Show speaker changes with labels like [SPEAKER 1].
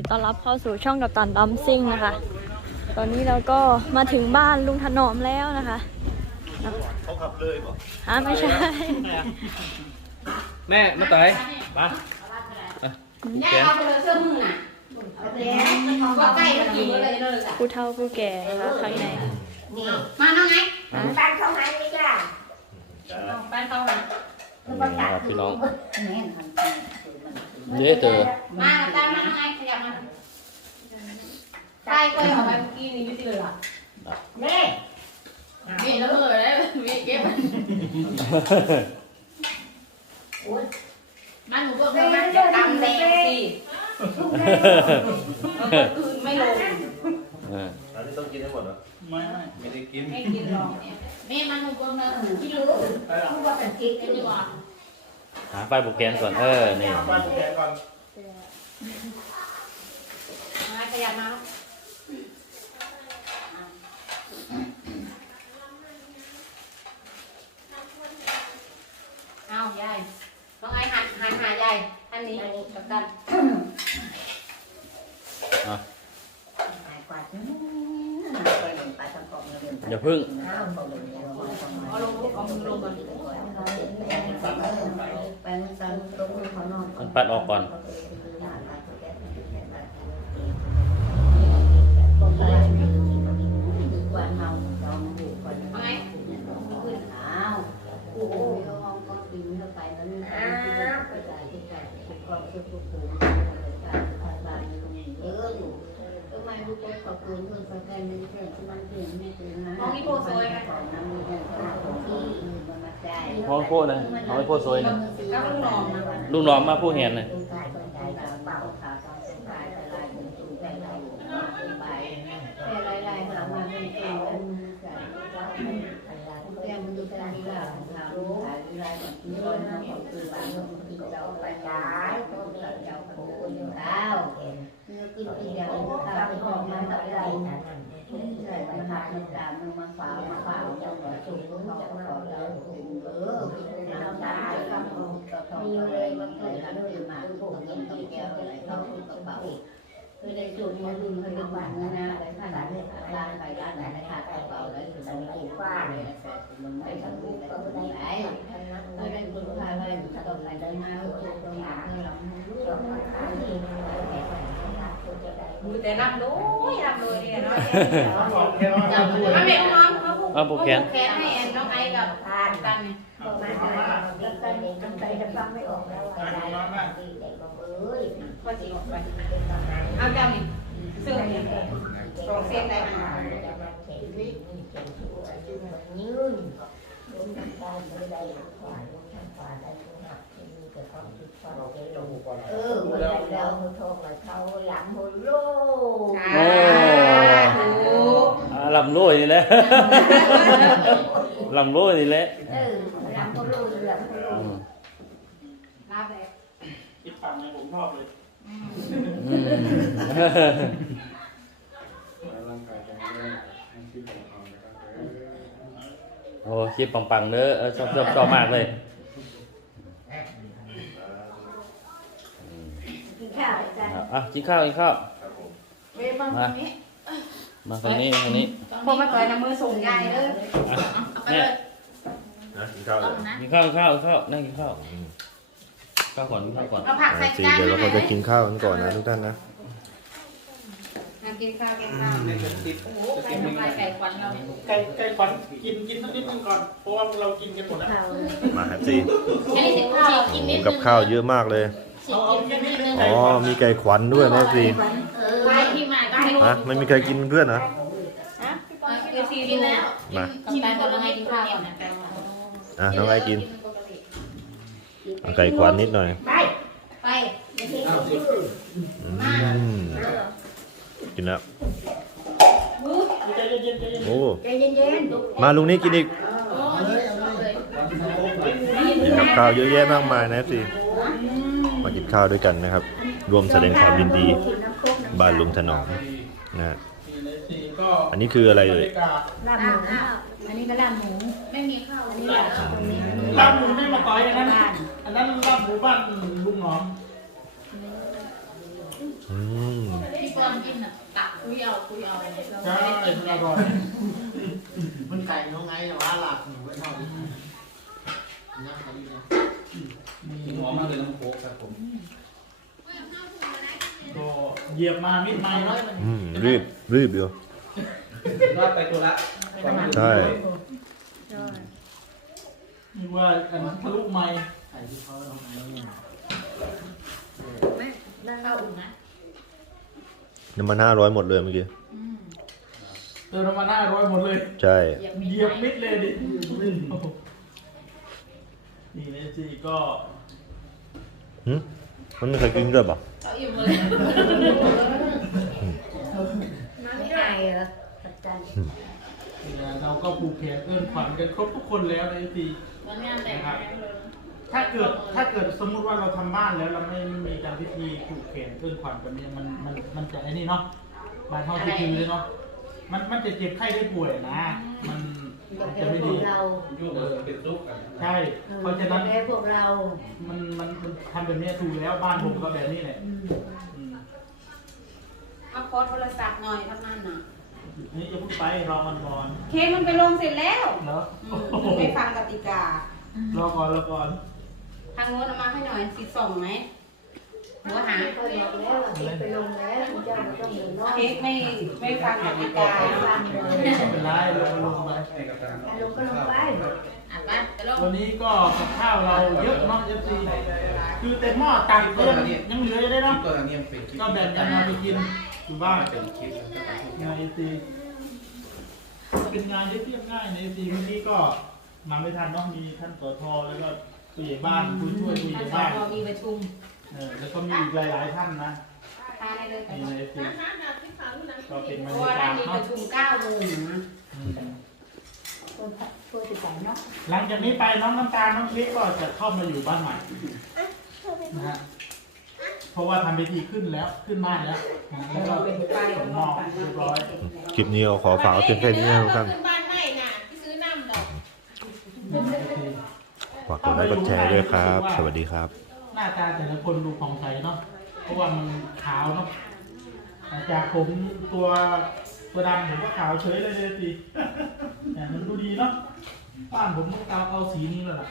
[SPEAKER 1] นดีต้อนรับเข้าสู่ช่องกับตันดัมซิ่งนะคะ ตอนนี้เราก็มาถึงบ้านลุงถนอมแล้วนะคะ
[SPEAKER 2] เขาขับเลยบอก
[SPEAKER 1] ฮะไม่ใช่
[SPEAKER 3] แม่มาต่อยมา
[SPEAKER 4] ย่าเอาไปเลยเสื้อมือน่ะแล้วก็ใกล้มากินเลยเลยจ้ะ
[SPEAKER 1] ผู้เฒ่าผู้แก่นะคะข้างใน
[SPEAKER 4] นี่มาน้องไง
[SPEAKER 5] บ้านเขาหายไปจ้า
[SPEAKER 4] บ้านเขาอะ
[SPEAKER 3] นี่ครับพี่น้อง
[SPEAKER 5] แม่นทำ
[SPEAKER 3] เย้เจอ
[SPEAKER 4] มาตามมาน้องไงขยับมาใช่ก็เอาไปเมื่อกี้นี่ยุติเลยอะ
[SPEAKER 5] แม่
[SPEAKER 4] มีแล้วเลยแล้วมีเก็บมาหนูบอกว่ามันจะตำแรงสิคืนไม่ลง
[SPEAKER 3] เออ
[SPEAKER 2] อันนี้ต้องกินให้หมดเหรอ
[SPEAKER 6] ไม่ไม่
[SPEAKER 2] ไม่ได้กิน
[SPEAKER 4] ไม่กินหรอกเนี่ยแม่มันหนูบอกนะที่รู้
[SPEAKER 5] พูดว่าเป็นกิ๊ก
[SPEAKER 4] เป็นดีกว่า
[SPEAKER 3] หาไฟโปรแกรมก่อนเออนี่
[SPEAKER 2] บ้านแกก่อน
[SPEAKER 4] มาขยับมาเอายายน้องไอ้หันหันหายายอันนี้กับกัน
[SPEAKER 5] หายกว่าไปไปทำกองเงิน
[SPEAKER 3] อย่าพึ่ง
[SPEAKER 5] น้ำเขาเลย
[SPEAKER 4] เอาลงเอามือลงก่อน
[SPEAKER 5] ไปมันสั่งลงเขานอน
[SPEAKER 3] มันปัดออกก่อน
[SPEAKER 5] กว่าเฮาลองดูก่อน
[SPEAKER 4] เอาไง
[SPEAKER 5] ขึ้นขาวโอ้โหห้องก็ปีนเข้าไปแล้วนี่ไปจ่ายที่จ่ายที่กองซื้อผู้ปูจ่ายพันบาทเยอะอยู่ ทำไมลูกก็ขอบคุณเพื่อนแฟนไม่ใช่ที่มันเปลี่ยนไม่เป็นนะของน้ำมีเงินของที่มันมาจ่าย
[SPEAKER 3] ห้องโคตรนะห้องโคตรสวยนะ
[SPEAKER 4] แล้วก็ลองมา
[SPEAKER 3] ลูกน้องมาผู้เห็นเลย
[SPEAKER 5] ต้องจ่ายต้องจ่ายตามเปล่าขาตามเส้นทางแต่ลายเป็นสูงแต่ลายมาเป็นป็นเก่งกันจ่ายแก้มมันดูแต่ลีลาของเราขายลีลาแบบนี้ร้อยห้าของคือบางเจ้าเจ้าโคอยู่แล้วเนื้อกินกินอย่างนี้ข้าว คำของมีเลยมันเกิดแล้วด้วยมาพวกเงินต้องแก้วอะไรเข้ากระเป๋าคือในจุดมันดึงให้ดึงบันนะอะไรขนาดนี้ร้านไปร้านไหนราคากระเป๋าแล้วถึงจะมีฟ้าเลยมันไม่ทำบุญก็ไม่ได้เราได้บุญพาไปต้องไปได้มาตรงนั้นเรา
[SPEAKER 4] ดูแต่รับรู้รับเลยเนี่ยเนาะ
[SPEAKER 2] แค่ว่า
[SPEAKER 4] เจ้ามาเป็นน้องเขา
[SPEAKER 3] เอาโปรแก
[SPEAKER 4] แขนให้น้องไอ้กับกันเนี่ย
[SPEAKER 5] บอกมาแล้วตอนนี้มันไปจะฟังไม่ออกแล้วอะไรเด็กบอกเอ้ย
[SPEAKER 4] ก็สิออกไปเอาเจ้านี่เสื้อเนี่ยสองเส้นได้ไหม
[SPEAKER 5] ยืน แล้วมันทองมาเขาหลังหัวโล
[SPEAKER 3] โอ้อ่าลำรวยนี่แหละลำรวยนี่แหละ
[SPEAKER 5] เออหลังหัวโลหลังหัวโล
[SPEAKER 3] อืม
[SPEAKER 4] รับเลย
[SPEAKER 6] คิดฟังเลยผมชอบเลย
[SPEAKER 3] อืม
[SPEAKER 2] ร่างกายแข็งแรงให้ชีวิตของเรานะครับ
[SPEAKER 3] โอ้คลิปปังๆเด้อเออชอบชอบชอบมากเลย
[SPEAKER 5] กินข้าวกัน
[SPEAKER 3] อะกินข้าวกินข้าว
[SPEAKER 2] ครับผม
[SPEAKER 4] เว้ยมาตรงนี้
[SPEAKER 3] มาทางนี้ทางนี้
[SPEAKER 4] พอมาต่อยน้ำมือส่งยายเลย
[SPEAKER 3] อะ
[SPEAKER 4] เอาไปเลย
[SPEAKER 2] นะกินข้าวเลย
[SPEAKER 3] กินข้าวกินข้าวกินข้าวนั่งกินข้าวข้าวก่อนกินข้าวก่อน
[SPEAKER 4] เอาผักใส่
[SPEAKER 2] สี่
[SPEAKER 4] จาน
[SPEAKER 2] เดี๋ยวเรา
[SPEAKER 4] ให้
[SPEAKER 2] ก็จะกินข้าวกันก่อนนะทุกท่านนะ
[SPEAKER 4] กินข้าวกินข้าว
[SPEAKER 6] ติด
[SPEAKER 4] โอ้โหไก่ทำลายไก่ควันเราเนี่ย
[SPEAKER 6] ไก่ไก่ควันกินกินสักนิดนึงก่อน เพราะว่าเรากินกันหมดแล้ว
[SPEAKER 5] ข้าว
[SPEAKER 2] มาครับสี่
[SPEAKER 4] อันนี้เสร็จข้าวกินนิดนึง
[SPEAKER 2] กับข้าวเยอะมากเลย
[SPEAKER 4] ฉีกกินนิดนึง
[SPEAKER 2] อ๋อ มีไก่ขวัญด้วยนะสี่
[SPEAKER 5] เออ
[SPEAKER 4] ไปที่มาก็ให้
[SPEAKER 2] ฮะไม่มีใครกินเพื่อนเหรอ
[SPEAKER 4] เอฟซีกินแล้ว
[SPEAKER 2] มา
[SPEAKER 4] กินไปก่อนแล้วไงกินข้าวก่อน
[SPEAKER 2] อะน้องไอ้กินเอาไก่ขวัญนิดหน่อย
[SPEAKER 5] ไป
[SPEAKER 4] ไป
[SPEAKER 2] อืมกินแล้ว
[SPEAKER 6] ใจเย็นๆใจเย็น
[SPEAKER 2] โอ้
[SPEAKER 5] ใจเย็น
[SPEAKER 2] มาลุงนี่กินอีก
[SPEAKER 4] โอ้ยเลย
[SPEAKER 2] กินกับข้าวเยอะแยะมากมายนะสิ มากินข้าวด้วยกันนะครับ รวมแสดงความยินดีบ้านลุงถนอมนะฮะ
[SPEAKER 6] สี่ในสี่ก็
[SPEAKER 2] อันนี้คืออะไร
[SPEAKER 6] บร
[SPEAKER 2] เอ่
[SPEAKER 6] ร
[SPEAKER 2] ย
[SPEAKER 6] ยากาศ
[SPEAKER 5] ลาบหมูอันนี้ก็ลาบหมู
[SPEAKER 4] ไม่มีข้าวนี่
[SPEAKER 5] ลาบตรงนี้
[SPEAKER 6] ลาบหมูไม่มาต่อยอันนั้นอันนั้นลาบหมูบ้านลุงหนอม
[SPEAKER 2] อืม
[SPEAKER 4] พี่ปอนกินอะตักคุยเอาคุยเอาเรา
[SPEAKER 6] ใช่
[SPEAKER 4] ไม่ได้กิน
[SPEAKER 6] มัน
[SPEAKER 4] เล
[SPEAKER 6] อยร่อยมันไก่น้องไงแต่ว่าหลักหนูไว้เท่านี้นะครนี้นะ
[SPEAKER 3] กินหอมมากเลยน้ำโค้กครับผม
[SPEAKER 6] ก็เหยียบมามิดไม้เนาะ
[SPEAKER 2] อืมรีบรีบอยู่
[SPEAKER 3] รอดไปตัวละ
[SPEAKER 2] ใช่
[SPEAKER 6] นึกว่าอันนั้นทะลุไม้ไก่ที่เขาเอาไม้เนี่ย
[SPEAKER 4] ข้าวอุ่นนะ
[SPEAKER 2] น้ำมันห้าร้อยหมดเลยเมื่อกี้
[SPEAKER 6] เติมน้ำมันหน้าร้อยหมดเลย
[SPEAKER 2] ใช่
[SPEAKER 6] เหยียบมิดเลยดิ นี่นะสิก็
[SPEAKER 2] หึมันมีใครกินด้วยปะ
[SPEAKER 4] เอาอิ่มหมดเลย
[SPEAKER 5] ไม่ไก่เหรอจัดการ
[SPEAKER 6] เราก็ผูกแขนเอื้อนขวัญกันครบทุกคนแล้วในสิ
[SPEAKER 4] วันงานแต่งงานเลย
[SPEAKER 6] ถ้าเกิดถ้าเกิดสมมุติว่าเราทำบ้านแล้วเราไม่ไม่มีการพิธีผูกแขนเอื้อนขวัญแบบนี้มันมันมันจะไอ้นี่เนาะบ้านเฮาพิธีเลยเนาะมันมันจะเจ็บไข้ได้ป่วยนะ มัน
[SPEAKER 5] อย่า
[SPEAKER 6] มัน
[SPEAKER 5] แพ้
[SPEAKER 6] จะไม่
[SPEAKER 5] พว
[SPEAKER 6] ดี
[SPEAKER 5] กเรา
[SPEAKER 3] ยุ่งเออเป็นซุปกัน
[SPEAKER 6] ใช่ เพราะฉะนั้น
[SPEAKER 5] อย่าแพ้พวกเรา
[SPEAKER 6] มันมันมันทำแบบนี้ถูกแล้วบ้านผมก็แบบนี้แหละ
[SPEAKER 5] อืม
[SPEAKER 6] อืม
[SPEAKER 4] เอาโพสโทรศัพท์หน่อยทำนั่นน่ะ
[SPEAKER 6] นี่อย่าเพิ่งไปรอมันก่อน
[SPEAKER 4] เค้กมันไปลงเสร็จแล้ว
[SPEAKER 6] เนาะ
[SPEAKER 4] อืมมันไม่ฟังกติกา
[SPEAKER 6] รอก่อนรอก่อน
[SPEAKER 4] ทางโน้นเอามาให้หน่อยสิส่งไหม หัวหา
[SPEAKER 5] ก็บอกแล้วไปลงแล้วคุณเจ้าก็ต้องเดินรอบ
[SPEAKER 4] เค้กไม่ไม่ฟังกติกา
[SPEAKER 5] ฟังเลย
[SPEAKER 6] ไม่เป็นไรลงลงไป
[SPEAKER 3] ให้กับทา
[SPEAKER 5] ลงก็ลงไป
[SPEAKER 4] อะไปจะลง
[SPEAKER 6] วันนี้ก็กับข้าวเราเยอะเนาะเยอฟซีคือเต็มหม้อตักก็ยังยังเหลืออยู่ได้เนาะก็แบ่งกันเอาไปกินอยู่บ้าน
[SPEAKER 3] เป็นคลิป
[SPEAKER 6] งานเอซีเป็นงานที่เรียบง่ายในเอซีเมื่อกี้ก็มาไม่ทันเนาะมีท่านสทแล้วก็ผู้ใหญ่บ้านผู้ช่วยผู้ใหญ่
[SPEAKER 4] ท่านส
[SPEAKER 6] บ้าน
[SPEAKER 4] มีประชุม
[SPEAKER 6] เออแล้วก็มีอีกหลายๆท่านนะ
[SPEAKER 4] ทานได้เลย
[SPEAKER 6] ในในเอซีก็เป็นบ
[SPEAKER 4] เพ
[SPEAKER 6] รร
[SPEAKER 4] ราะว่ายา
[SPEAKER 6] กา
[SPEAKER 4] ท่าน
[SPEAKER 6] ศ
[SPEAKER 4] มีป
[SPEAKER 6] เนาะ
[SPEAKER 4] ระชุมเก้าโมงนะ
[SPEAKER 6] อืม
[SPEAKER 5] คนช่วยติดใจเนาะ
[SPEAKER 6] หลังจากนี้ไปน้องน้ำตาลน้องคลิปก็จะเข้ามาอยู่บ้านใหม่นะฮะเพราะว่าทำพิธีขึ้นแล้วขึ้นบ้านแล้วนะแล้วก็
[SPEAKER 4] เป็นไป
[SPEAKER 6] ส่งมอบเรียบร้อย
[SPEAKER 2] คลิปนี้เราขอฝากเอาเพียงแค่นี้นะครับทุกท่าน
[SPEAKER 4] ขึ้นบ้านให้น่ะที่ซื้อน้ำดอก
[SPEAKER 2] ฝากกดไลค์กดแชร์ด้วยครับ สวัสดีครับ
[SPEAKER 6] ห น้าตาแต่ละคนดูผ่องใสเนาะเพราะว่ามันขาวเนาะจากผมตัวตัวดำผมก็ขาวเฉยเลยเลยสิแต่มันดูดีเนาะบ้านผมต้องเอาเอาสีนี้แลยล่ะ